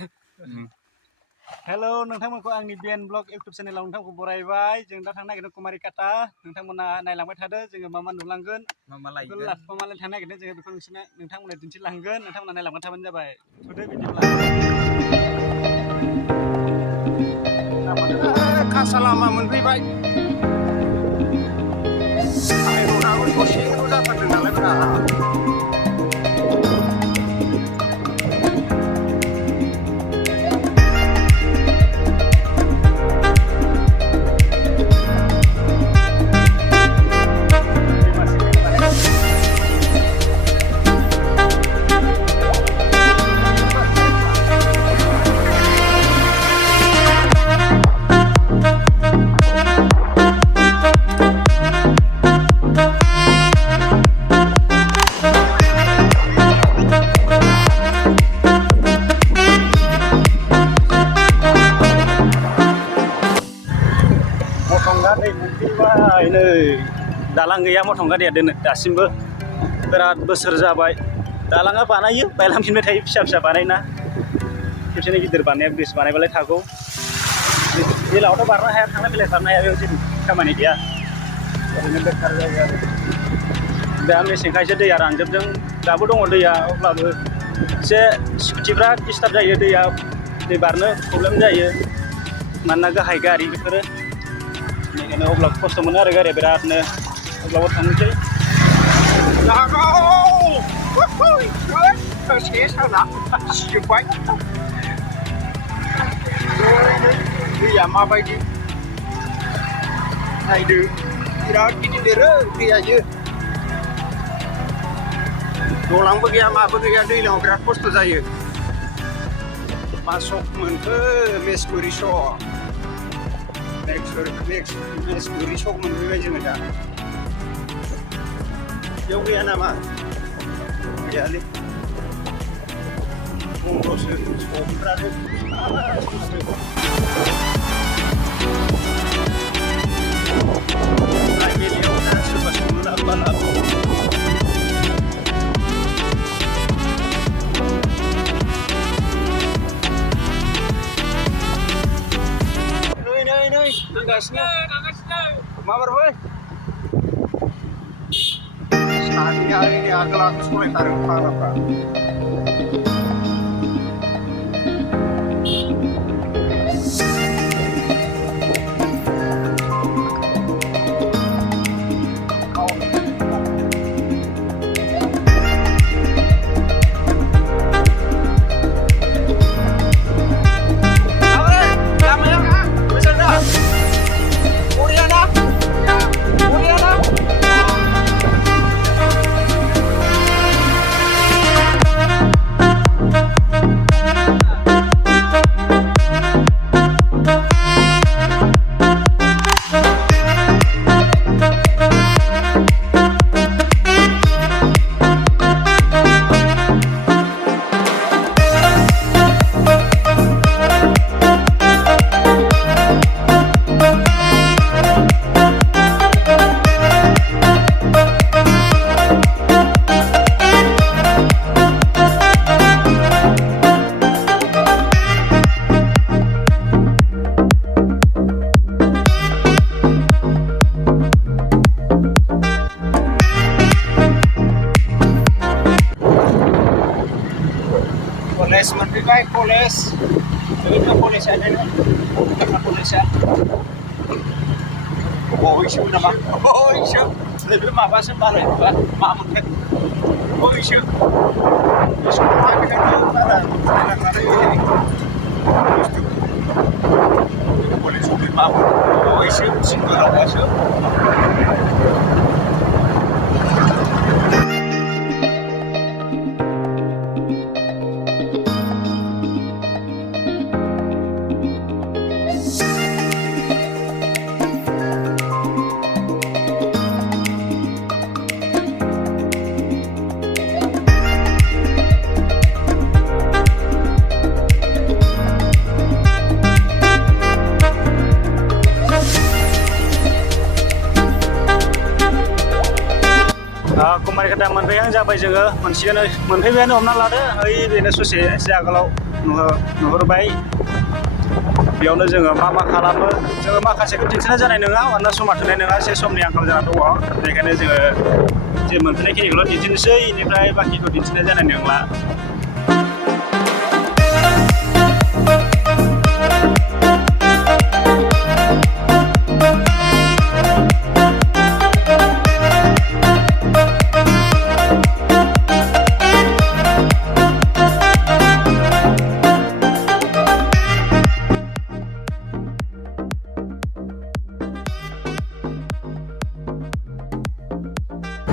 hello नोंथांमोनखौ आंनि बिएन blog YouTube चेनेलाव नोंथांखौ बरायबाय जों दा थांनो नागिरदों कुमारिकाटा नोंथांमोना नायलांबाय थादो जोङो मा मा नुलांगोन मा मा लायनो थांनो नागिरदों जोङो बेखौ नोंथांमोननो दिन्थिलांगोन नोंथांमोना नायलांबाय थाबानो जाबाय थुदो बिदिब्ला खासा लामा मोनफैबाय आयरनाबो दसेल' जाथारदों नालाय ब्रा दालां गैया मथंगा दैया दासिमबो बिराद बोसोर जाबाय दालाङा बानायो बायलांफिनबाय थायो फिसा फिसा बानायना खेबसेनो गिदिर बानाया ब्रिज बानायबालाय थागौ दैलावथ' बारनो हाया थांलाय फैलाय खालामनो हाया बेयाव जेबो खामानि गैया ओरैनो बेखार जायो आरो दा मेसेंखायसो दैया रानजोबदों दाबो दङ दैया अब्लाबो एसे सिकुरिटिफ्रा डिस्टार्ब जायो दैया दै बारनो प्रब्लेम जायो मानोना गाहाय गारि बेफोरो बेनिखायनो अब्लाबो खस्थ' मोनो आरो गारिया बिरादनो अब्लाबो थांनोसै से साना सिजोब्बाय दैया माबायदि नायदो बिराद गिदिर देरो दैयायो दलांबो गैया माबो गैया दैलाङाव बिराद खस्थ' जायो मा सक मोनखो मेसकुरि सक मेसकुरि सक मोनफैबाय जोङो दा बेयाव गैया नामा गैयालै बर'सो सकफ्रानो प्राइभेटआव दा सोरबा संनो लाबोबा लाबो थांगासिनो माबारबाय सानैया ओरैनो आगोलावथ' सलायथारो फाग्लाफ्रा Koles mountain koles itu koles ada nih koles ya oh isu nama oh isu lebih apa sih mana pak mamun oh isu sekolah kita para anak-anak ini koles lebih mamun oh isu singgah isu Kumarikata मोनफैहां जाबाय जोङो मोनसिगोन मोनफैबायानो हमना लादो ओइ बेनो ससे एसे आगोलाव नुहुरबाय बेयावनो जोङो मा खालामो जोङो माखासेखौ दिन्थिनाय जानाय नङा मानोना समा थोनाय नङा एसे समनि आंखाल जाना दङ बेनिखायनो जोङो जे मोनफिननायखिनिखौल' दिन्थिनोसै बेनिफ्राय बाखिखौ दिन्थिनाय जानाय नंला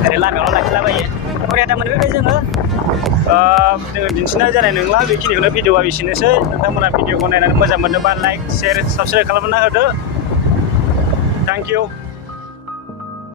ओरै लामायावल' लाखिलाबायो फरियाटा मोनफैबाय जोङो दिन्थिनाय जानाय नंला बेखिनिखौनो भिडिअआ एसेनोसै नोंथांमोना भिडिअखौ नायनानै मोजां मोनदोंबा लाइक शेयार साबस्क्राइब खालामना होदो थेंक इउ